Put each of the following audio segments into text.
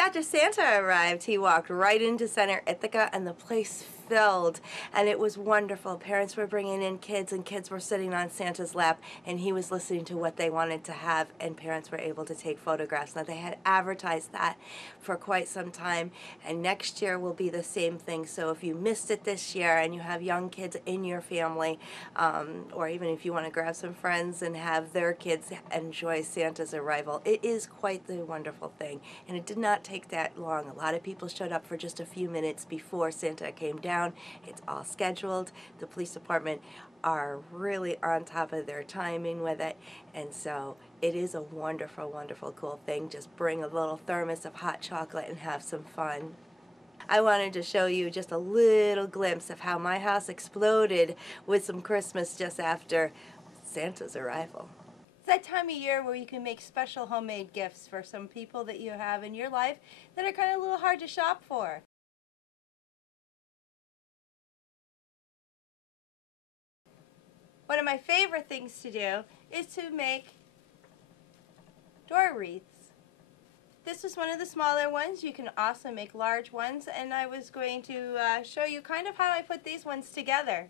after Santa arrived, he walked right into Center Ithaca and the place filled, and it was wonderful. Parents were bringing in kids, and kids were sitting on Santa's lap, and he was listening to what they wanted to have, and parents were able to take photographs. Now, they had advertised that for quite some time, and next year will be the same thing. So if you missed it this year and you have young kids in your family, or even if you want to grab some friends and have their kids enjoy Santa's arrival, it is quite the wonderful thing. And it did not take that long. A lot of people showed up for just a few minutes before Santa came down. It's all scheduled. The police department are really on top of their timing with it, and so it is a wonderful, wonderful, cool thing. Just bring a little thermos of hot chocolate and have some fun. I wanted to show you just a little glimpse of how my house exploded with some Christmas just after Santa's arrival. It's that time of year where you can make special homemade gifts for some people that you have in your life that are kind of a little hard to shop for. One of my favorite things to do is to make door wreaths. This was one of the smaller ones. You can also make large ones, and I was going to show you kind of how I put these ones together.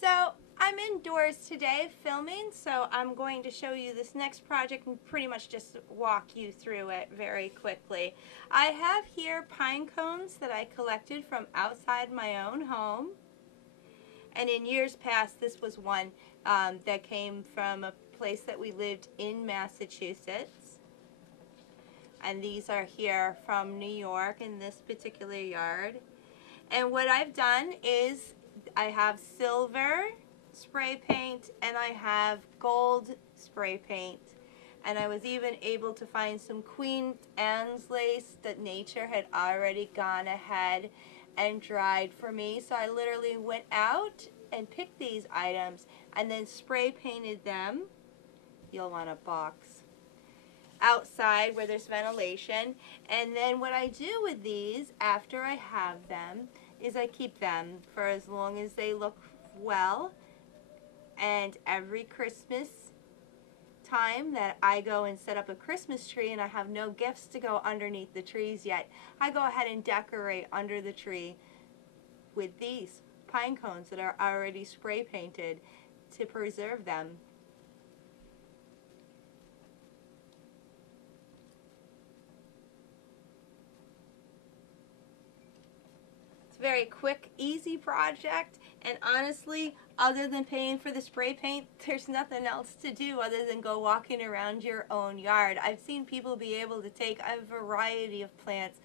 So I'm indoors today filming, so I'm going to show you this next project and pretty much just walk you through it very quickly. I have here pine cones that I collected from outside my own home. And in years past, this was one that came from a place that we lived in Massachusetts. And these are here from New York in this particular yard. And what I've done is I have silver spray paint and I have gold spray paint. And I was even able to find some Queen Anne's lace that nature had already gone ahead and dried for me. So I literally went out and picked these items and then spray painted them. You'll want a box outside where there's ventilation. And then what I do with these after I have them is I keep them for as long as they look well. And every Christmas time that I go and set up a Christmas tree and I have no gifts to go underneath the trees yet, I go ahead and decorate under the tree with these pine cones that are already spray painted to preserve them. It's a very quick, easy project, and honestly, other than paying for the spray paint, there's nothing else to do other than go walking around your own yard. I've seen people be able to take a variety of plants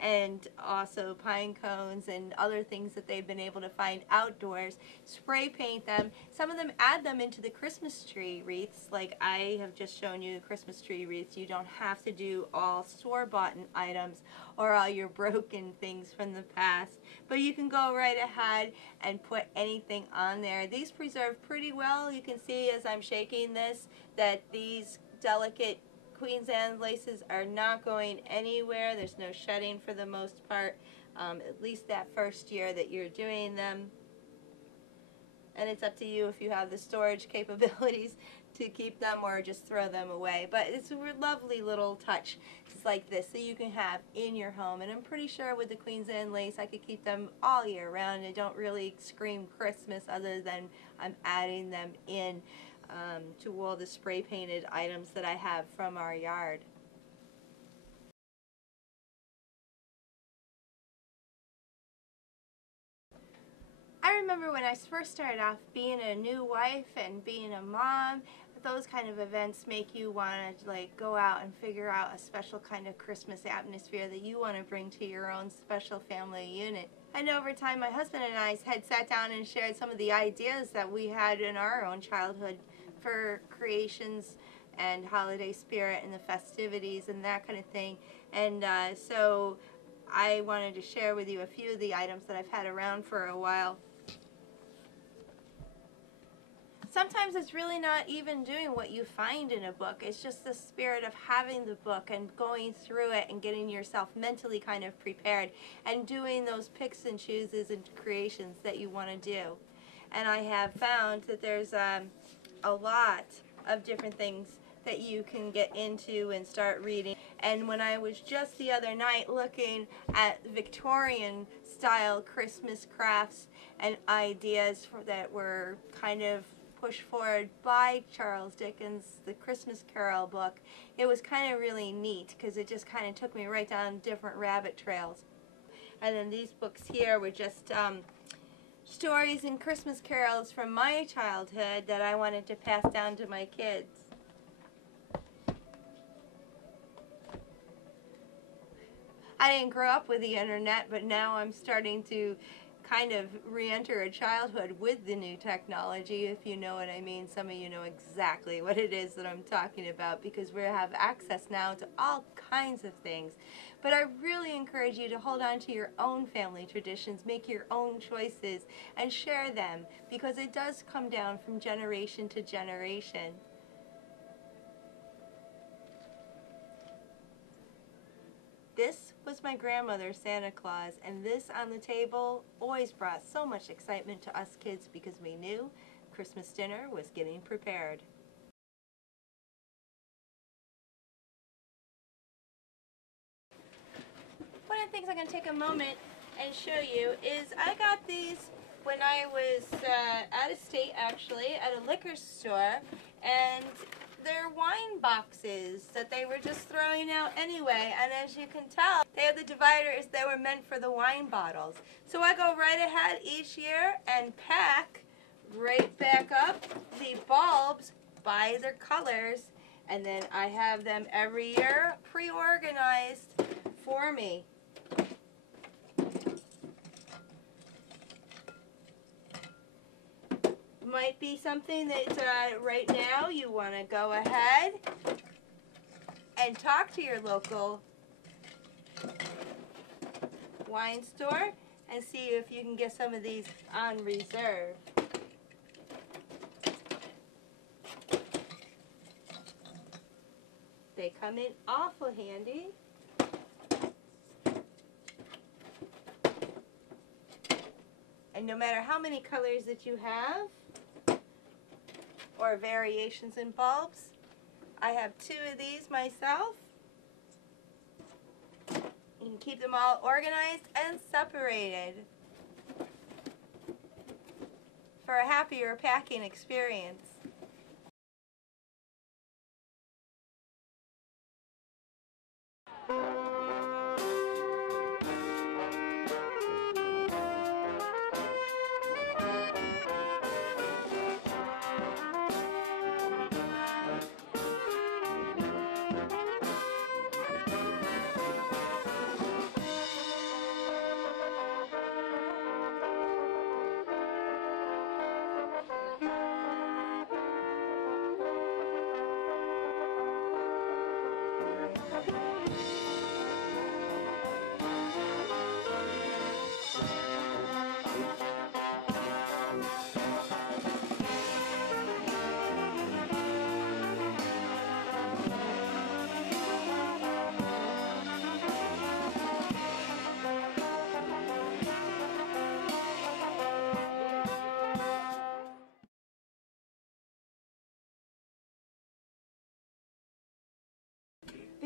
and also pine cones and other things that they've been able to find outdoors, spray paint them. Some of them add them into the Christmas tree wreaths, like I have just shown you the Christmas tree wreaths. You don't have to do all store-bought items or all your broken things from the past, but you can go right ahead and put anything on there. These preserve pretty well. You can see as I'm shaking this that these delicate Queen Anne's laces are not going anywhere. There's no shedding for the most part, at least that first year that you're doing them. and it's up to you if you have the storage capabilities to keep them or just throw them away. But it's a lovely little touch. It's like this that you can have in your home, and I'm pretty sure with the Queen's Anne lace I could keep them all year round. They don't really scream Christmas other than I'm adding them in to all the spray painted items that I have from our yard. I remember when I first started off being a new wife and being a mom, those kind of events make you want to like go out and figure out a special kind of Christmas atmosphere that you want to bring to your own special family unit. And over time my husband and I had sat down and shared some of the ideas that we had in our own childhood for creations and holiday spirit and the festivities and that kind of thing. And so I wanted to share with you a few of the items that I've had around for a while. Sometimes it's really not even doing what you find in a book. It's just the spirit of having the book and going through it and getting yourself mentally kind of prepared and doing those picks and chooses and creations that you want to do. And I have found that there's a lot of different things that you can get into and start reading. And when I was just the other night looking at Victorian style Christmas crafts and ideas that were kind of pushed forward by Charles Dickens, the Christmas Carol book, it was kind of really neat because it just kind of took me right down different rabbit trails. And then these books here were just stories and Christmas carols from my childhood that I wanted to pass down to my kids. I didn't grow up with the internet, but now I'm starting to kind of re-enter a childhood with the new technology, if you know what I mean. Some of you know exactly what it is that I'm talking about because we have access now to all kinds of things. But I really encourage you to hold on to your own family traditions, make your own choices, and share them because it does come down from generation to generation. This was my grandmother, Santa Claus, and this on the table always brought so much excitement to us kids because we knew Christmas dinner was getting prepared. One of the things I'm going to take a moment and show you is I got these when I was out of state, actually, at a liquor store, and they're wine boxes that they were just throwing out anyway, and as you can tell, they have the dividers that were meant for the wine bottles. So I go right ahead each year and pack right back up the bulbs by their colors, and then I have them every year pre-organized for me. Might be something that right now you want to go ahead and talk to your local wine store and see if you can get some of these on reserve. They come in awful handy. And no matter how many colors that you have, or variations in bulbs. I have 2 of these myself. You can keep them all organized and separated for a happier packing experience.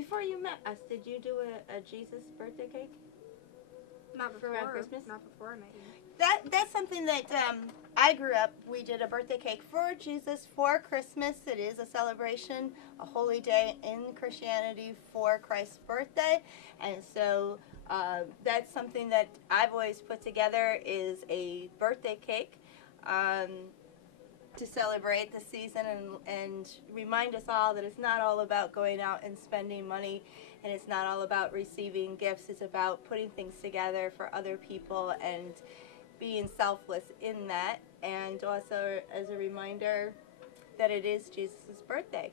before you met us, did you do a Jesus birthday cake? Not before. Around Christmas? Not before I met you. That's something that I grew up. We did a birthday cake for Jesus for Christmas. It is a celebration, a holy day in Christianity for Christ's birthday, and so that's something that I've always put together is a birthday cake to celebrate the season and remind us all that it's not all about going out and spending money, and it's not all about receiving gifts. It's about putting things together for other people and being selfless in that, and also as a reminder that it is Jesus' birthday.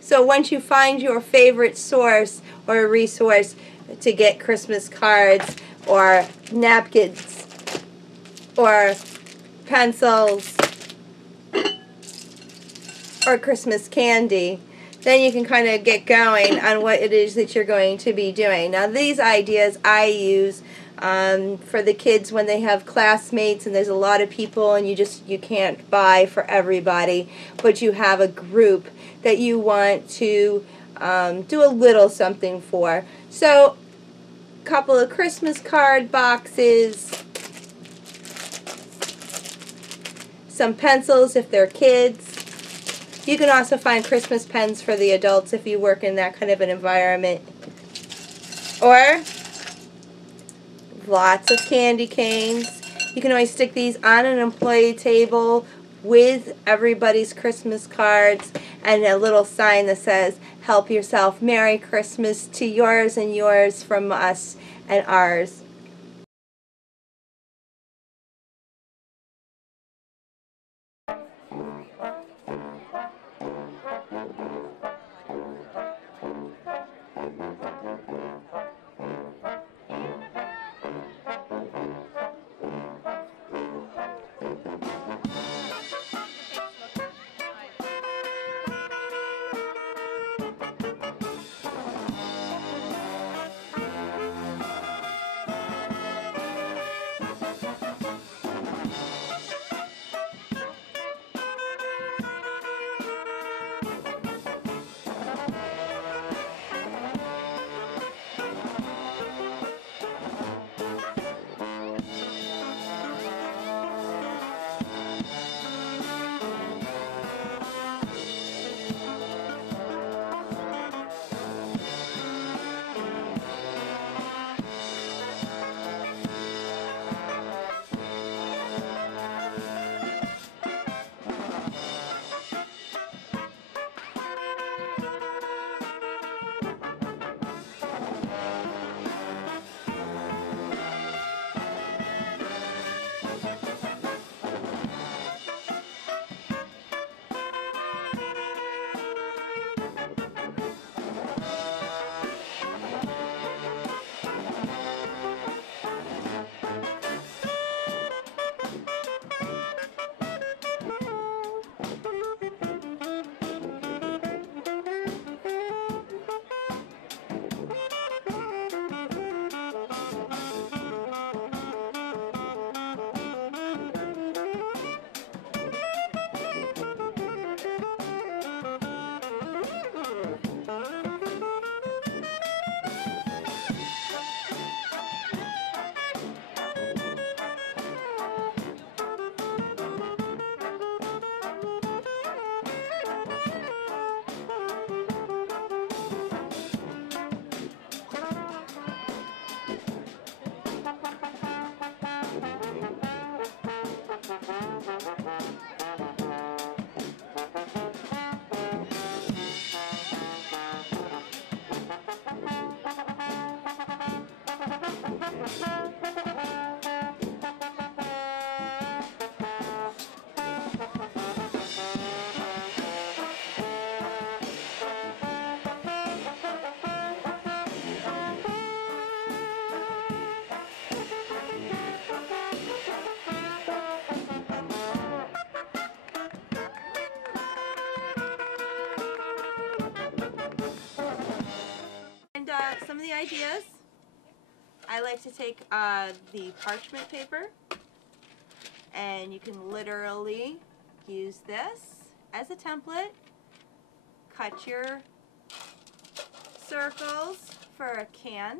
So once you find your favorite source or resource to get Christmas cards or napkins or pencils or Christmas candy, then you can kind of get going on what it is that you're going to be doing. Now these ideas I use for the kids when they have classmates and there's a lot of people and you can't buy for everybody, but you have a group that you want to do a little something for. So a couple of Christmas card boxes, some pencils if they're kids. You can also find Christmas pens for the adults if you work in that kind of an environment. Or lots of candy canes. You can always stick these on an employee table with everybody's Christmas cards and a little sign that says, "Help yourself, Merry Christmas to yours and yours from us and ours." ideas. I like to take the parchment paper, and you can literally use this as a template. Cut your circles for a can,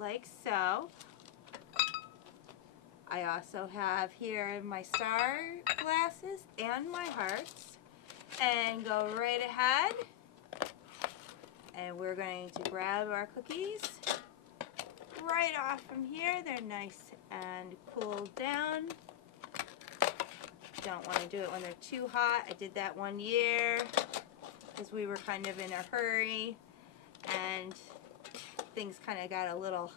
like so. I also have here my star glasses and my hearts. And go right ahead. And we're going to grab our cookies right off from here. They're nice and cooled down. Don't want to do it when they're too hot. I did that one year because we were kind of in a hurry and things kind of got a little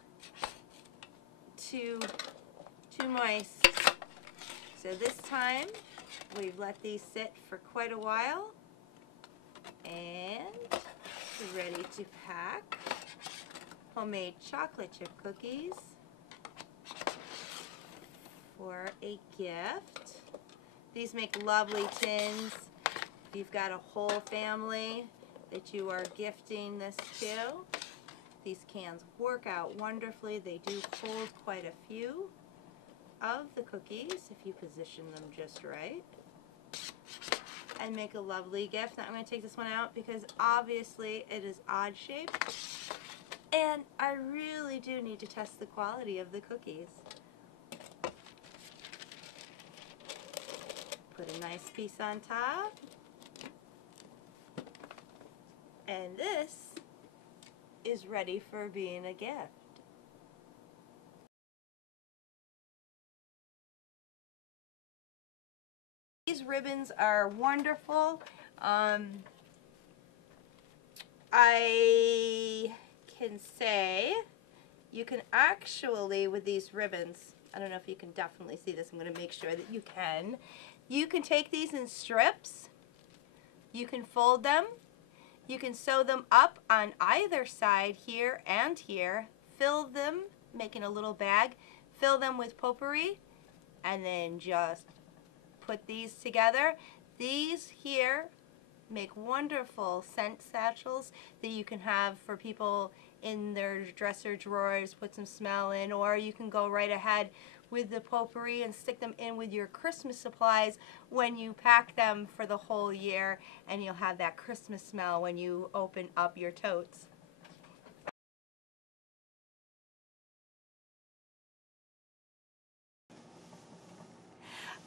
too moist. So this time we've let these sit for quite a while and we're ready to pack homemade chocolate chip cookies for a gift. These make lovely tins. If you've got a whole family that you are gifting this to, these cans work out wonderfully. They do hold quite a few of the cookies if you position them just right, and make a lovely gift. Now I'm going to take this one out because obviously it is odd shaped and I really do need to test the quality of the cookies. Put a nice piece on top, and this is ready for being a gift. These ribbons are wonderful. I can say you can actually, with these ribbons, I don't know if you can definitely see this, I'm going to make sure that you can. You can take these in strips, you can fold them, you can sew them up on either side here and here, fill them, making a little bag, fill them with potpourri, and then just put these together. These here make wonderful scent satchels that you can have for people in their dresser drawers, put some smell in, or you can go right ahead with the potpourri and stick them in with your Christmas supplies when you pack them for the whole year, and you'll have that Christmas smell when you open up your totes.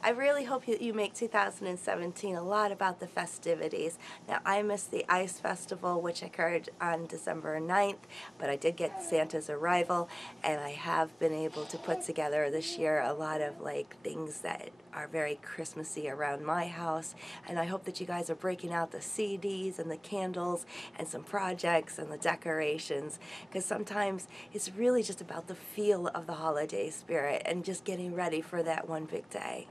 I really hope you make 2017 a lot about the festivities. Now, I missed the Ice Festival, which occurred on December 9th, but I did get Santa's Arrival, and I have been able to put together this year a lot of things that are very Christmassy around my house, and I hope that you guys are breaking out the CDs and the candles and some projects and the decorations, because sometimes it's really just about the feel of the holiday spirit and just getting ready for that one big day.